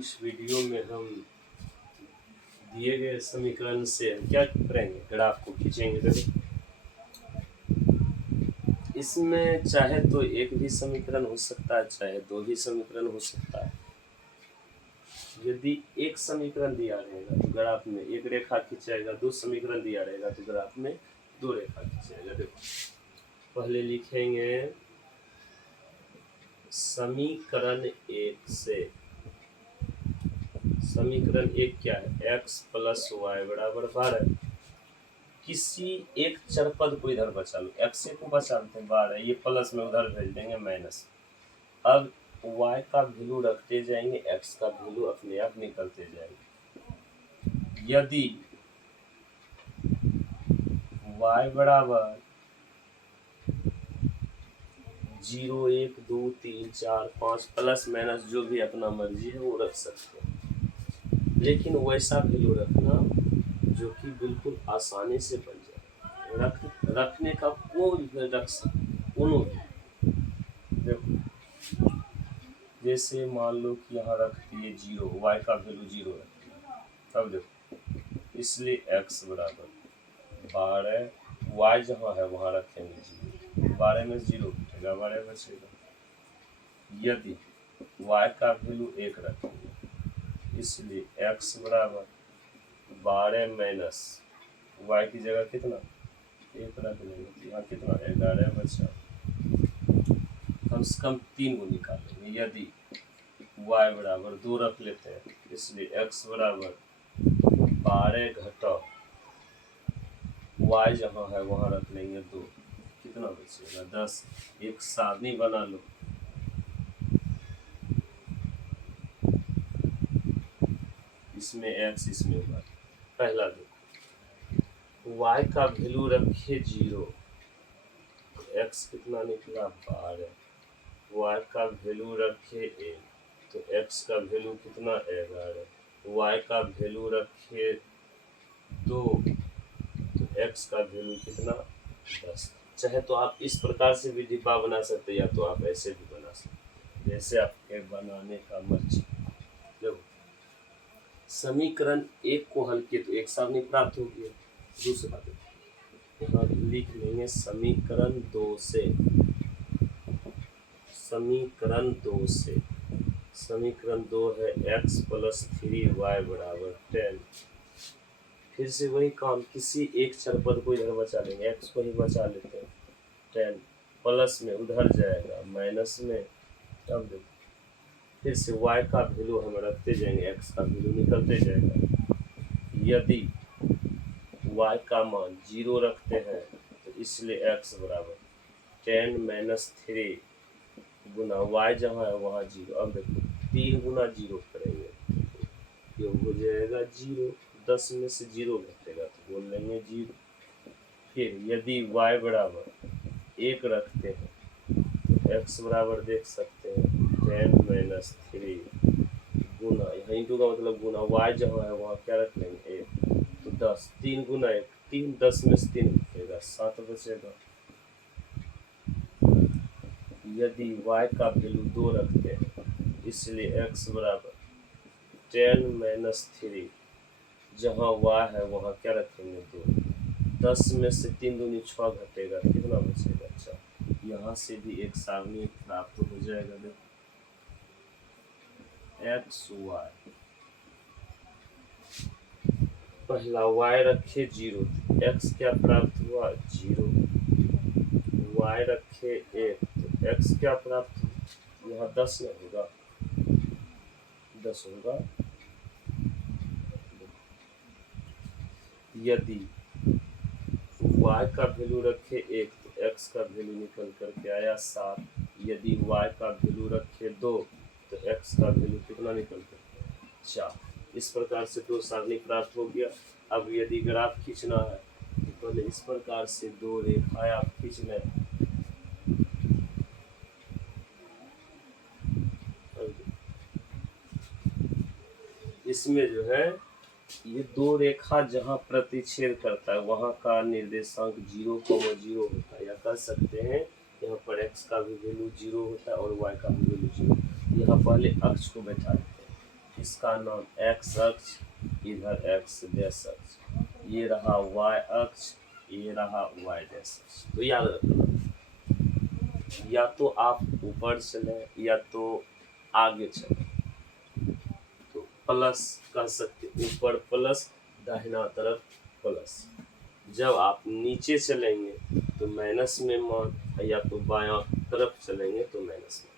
इस वीडियो में हम दिए गए समीकरण से हम क्या करेंगे, ग्राफ को खींचेंगे। देखो इसमें चाहे तो एक भी समीकरण हो सकता है, चाहे दो भी समीकरण हो सकता है। यदि एक समीकरण दिया रहेगा तो ग्राफ में एक रेखा खींचेगा, दो समीकरण दिया रहेगा तो ग्राफ में दो रेखा खींचेगा। देखो पहले लिखेंगे समीकरण एक से, समीकरण एक क्या है, x प्लस वाई बराबर 12। किसी एक चर पद को इधर बचा लो, x को बचा लेते हैं 12, ये प्लस में उधर भेज देंगे माइनस। अब y का वैल्यू रखते जाएंगे, x का वैल्यू अपने आप निकलते जाएंगे। यदि y बराबर 0 1 2 3 4 5 प्लस माइनस जो भी अपना मर्जी है वो रख सकते हैं, लेकिन वैसा वैल्यू रखना जो कि बिल्कुल आसानी से बन जाए। रखने का कोई भी रख सकते, दोनों भी। देखो जैसे मान लो कि यहाँ रख दिए 0, y का वैल्यू 0 रख दिया, तब देखो इसलिए x बराबर 12, y जहाँ है वहाँ रखेंगे 0, 12 में 0 घटेगा, 12 बचेगा। यदि y का वैल्यू 1 रखेंगे, इसलिए x बराबर 12 माइनस y की जगह कितना 1 रख लेंगे, यहाँ कितना 11 बचा। कम से कम 3 को निकालेंगे। यदि y बराबर 2 रख लेते हैं, इसलिए x बराबर 12 घटा y जहाँ है वहाँ रख लेंगे 2, कितना बचेगा 10। एक सारणी बना लो, इसमें x इसमें y। पहला देखो y का वैल्यू रखे 0, x कितना निकला 12, y का वैल्यू रखे 1 तो x का वैल्यू कितना 11, y का वैल्यू रखे 2 तो x का वैल्यू कितना 10। चाहे तो आप इस प्रकार से भी डिब्बा बना सकते, या तो आप ऐसे भी बना सकते, जैसे आपके बनाने का मर्जी। देखो समीकरण एक को हल किए तो एक सारणी प्राप्त हो गया। दूसरा यहाँ लिख लेंगे समीकरण 2 से, समीकरण 2 से, समीकरण 2 है x प्लस 3y बराबर 10। फिर से वही काम, किसी एक चर पद को इधर बचा लेंगे, x को ही बचा लेते हैं, 10 प्लस में उधर जाएगा माइनस में। तब देखो फिर से y का वैल्यू हम रखते जाएंगे, x का वैल्यू निकलते जाएगा। यदि y का मान 0 रखते हैं तो इसलिए x बराबर 10 माइनस 3 गुना y जहाँ है वहाँ 0। अब देखो 3 गुना 0 करेंगे, ये हो जाएगा 0, 10 में से 0 घटेगा तो बोल लेंगे 0। फिर यदि y बराबर 1 रखते हैं तो x बराबर देख सकते हैं 10 माइनस 3 गुना, यहाँ इंटू का मतलब गुना, y जहाँ है वहाँ क्या रख लेंगे 1 तो 10, 3 गुना 1 3, 10 में से 3 घटेगा 7 बचेगा। यदि y का वैल्यू 2 रखते हैं, इसलिए x बराबर 10 माइनस 3 जहाँ y है वहाँ क्या रखेंगे 2, 10 में से 3 दूनी 6 घटेगा, कितना बचेगा 4। यहाँ से भी एक सारणी प्राप्त हो जाएगा। देखो x y, पहला y रखे 0, x क्या प्राप्त हुआ 0, y रखे 1 तो x क्या प्राप्त हुआ, यहाँ 10 न होगा, 10 होगा। यदि y का वैल्यू रखे 1 तो x का वैल्यू निकल करके आया 7। यदि y का वैल्यू रखे 2 तो x का वैल्यू कितना निकल करके 4। इस प्रकार से दो सारणी प्राप्त हो गया। अब यदि ग्राफ खींचना है तो पहले इस प्रकार से दो रेखाएं आप खींच लें, इसमें जो है ये दो रेखा जहाँ प्रतिच्छेद करता है वहाँ का निर्देशांक 0,0 होता है, या कह सकते हैं यहाँ पर x का भी वैल्यू 0 होता है और y का भी वैल्यू 0। यहाँ पहले अक्ष को बैठा देते हैं, इसका नाम एक्स अक्ष, इधर एक्स डैश अक्ष, ये रहा वाई अक्ष, ये रहा वाई डैश अक्ष। तो याद रखना, या तो आप ऊपर चले या तो आगे चले, तो प्लस कह सकते, ऊपर प्लस, दाहिना तरफ प्लस। जब आप नीचे चलेंगे तो माइनस में मान, या तो बायां तरफ चलेंगे तो माइनस में।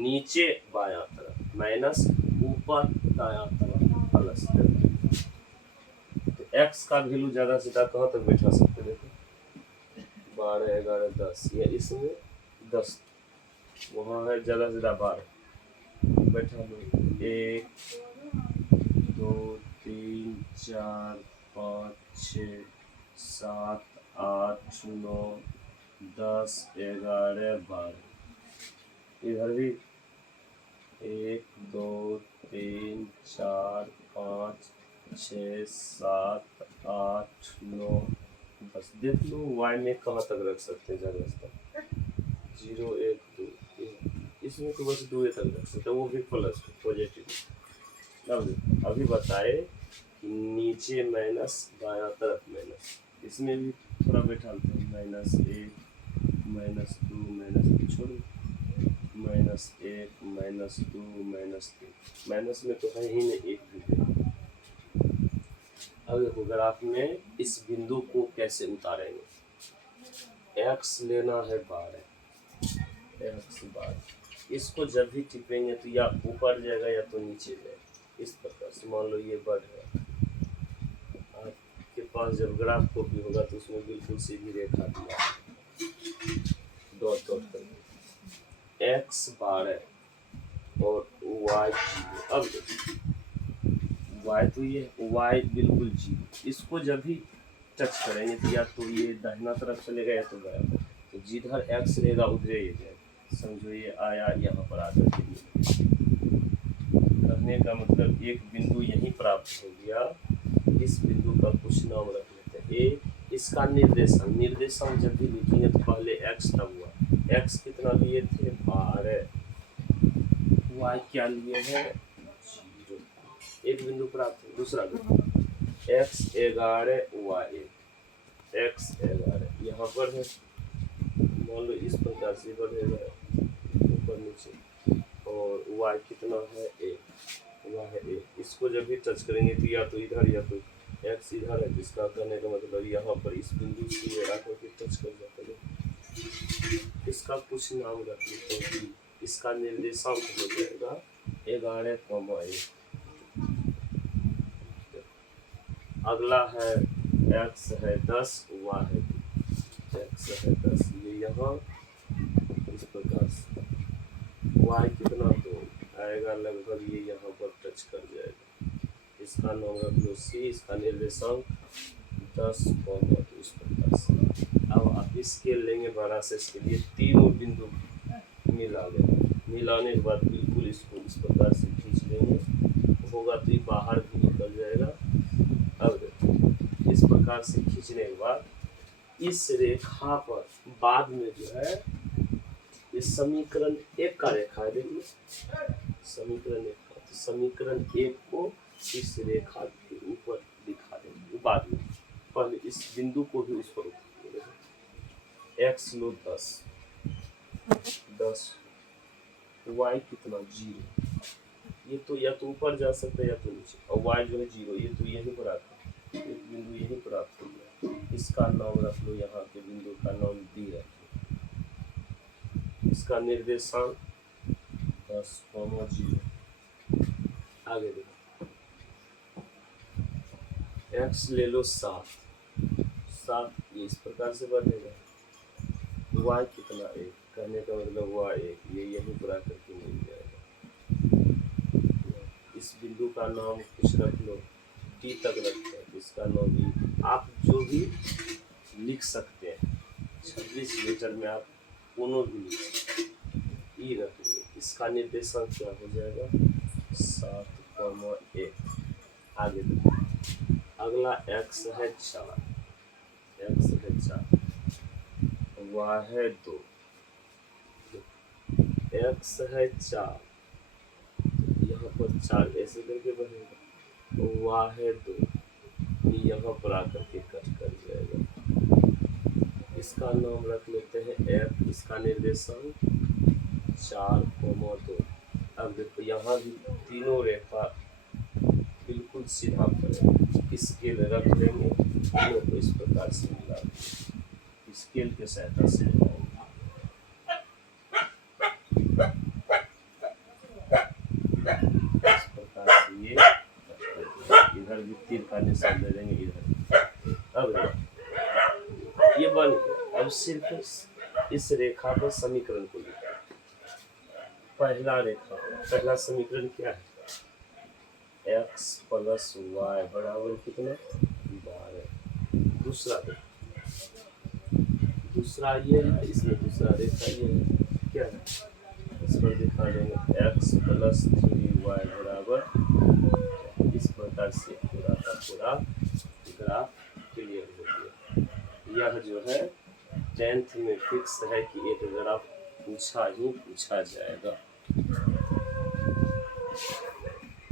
नीचे बायां तरफ माइनस, ऊपर दायां तरफ प्लस। तो एक्स का वैल्यू ज्यादा से ज्यादा कहाँ तक बैठा सकते? देखो 12, 11, 10, या इसमें 10, वहाँ है ज्यादा से ज्यादा 12 बैठा लो। 1 2 3 4 5 6 7 8 9 10 11 12। इधर भी 1 2 3 4 5 6 7 8 9 10। देख लो वाई में कहाँ तक रख सकते हैं ज़्यादा तक? 0 1 2 3, इसमें तो बस 2 तक रख सकते हैं, वो भी प्लस पॉजिटिव। अभी बताए कि नीचे माइनस, बायां तरफ माइनस, इसमें भी थोड़ा बैठा लेते हैं। -1 -2 -2 छोड़ो, -1 -2 -3, माइनस में तो है ही नहीं एक भी। अब देखो ग्राफ में इस बिंदु को कैसे उतारेंगे? एक्स लेना है 12, एक्स 12, इसको जब भी टिपेंगे तो या ऊपर जाएगा या तो नीचे जाएगा। इस प्रकार से मान लो ये बढ़ रहा है, आपके पास जब ग्राफ कॉपी होगा तो उसमें बिल्कुल सीधी रेखा दिया डॉट डॉट करके, एक्स 12 और वाई 0। अब वाई तो ये वाई बिल्कुल 0, इसको जब भी टच करेंगे तो या तो ये दाहिना तरफ चलेगा या तो बायां। तो जिधर एक्स रहेगा उधर ये जाएगा। समझो ये आया यहाँ पर आकर के, कहने का मतलब एक बिंदु यहीं प्राप्त हो गया। इस बिंदु का कुछ नाम रख लेते हैं ए। इसका निर्देशांक जब भी लिखेंगे तो पहले एक्स तब हुआ। एक्स कितना लिए थे? 12। वाई क्या लिए हैं? 0। एक बिंदु प्राप्त है। दूसरा बिंदु एक्स 11 वाई 1, एक्स 11 यहाँ पर है, मान लो इस प्रकार से बढ़ेगा ऊपर नीचे, और वाई कितना है? 1, वाई है 1। इसको जब भी टच करेंगे तो या तो इधर या तो एक्स इधर है, जिसका करने का मतलब यहाँ पर इस बिंदु से ये आकर के टच कर जाता है। इसका कुछ नाम रख लेते हैं कि इसका निर्देशांक हो जाएगा 11,1। अगला है एक्स है 10, वाई है 2। एक्स है 10, ये यहाँ इस प्रकार से, वाई कितना 2 आएगा लगभग, ये यहाँ पर टच कर जाएगा। इसका नाम रख लो सी, इसका निर्देशांक 10, इस प्रकार से। अब आप स्केल लेंगे 12 से, इसके लिए तीनों बिंदु मिला देंगे। मिलाने के बाद बिल्कुल इसको इस प्रकार से खींच लेंगे, होगा तो ये बाहर भी निकल जाएगा। अब देखो इस प्रकार से खींचने के बाद इस रेखा पर बाद में जो है ये समीकरण 1 का रेखा है। देखिए समीकरण 1 का, तो समीकरण 1 को इस रेखा के ऊपर दिखा देंगे बाद में। पहले इस बिंदु को भी उस पर उठाएंगे। एक्स लो 10, वाई कितना 0, ये तो या तो ऊपर जा सकता है या तो नीचे, और वाई जो है 0, ये तो यहीं पर आता है, एक बिंदु यहीं प्राप्त हो गया। इसका नाम रख लो, यहाँ के बिंदु का नाम डी रख लो। इसका निर्देशांक 10, 0। आगे देखो एक्स ले लो 7, ये इस प्रकार से बढ़ेगा। वाई कितना 1, कहने का मतलब वाई 1, ये यहीं पर आकर के मिल जाएगा। इस बिंदु का नाम कुछ रख लो, टी तक रखते हैं, इसका नाम भी आप जो भी लिख सकते हैं। 26 लेटर में आप कोनो भी लिख सकते हैं, ई रख लो। इसका निर्देशांक क्या हो जाएगा? 7,1। आगे देखो अगला एक्स है 4, एक्स है 4, वाई है 2। एक्स है 4, यहाँ पर 4 ऐसे करके बनेगा, वाह है 2, यहाँ पर आकर के कट कर जाएगा। इसका नाम रख लेते हैं f, इसका निर्देशांक 4, 2। अब देखो यहाँ भी तीनों रेखा बिल्कुल सीधा पड़ेगा, स्केल रख लेंगे, तीनों को इस प्रकार से मिला स्केल के सहायता से इस प्रकार से ये इधर भी तीर का निशान दे देंगे इधर। अब ये बन गया। अब सिर्फ इस रेखा पर समीकरण को लिखते हैं। पहला समीकरण क्या है? x प्लस वाई बराबर कितना? 12। दूसरा ये है, इसमें दूसरा रेखा ये है, क्या है? इस पर दिखा देंगे x प्लस 3y बराबर, इस प्रकार से पूरा का पूरा ग्राफ क्लियर हो गया। यह जो है 10th में फिक्स है कि एक ग्राफ पूछा ही पूछा जाएगा।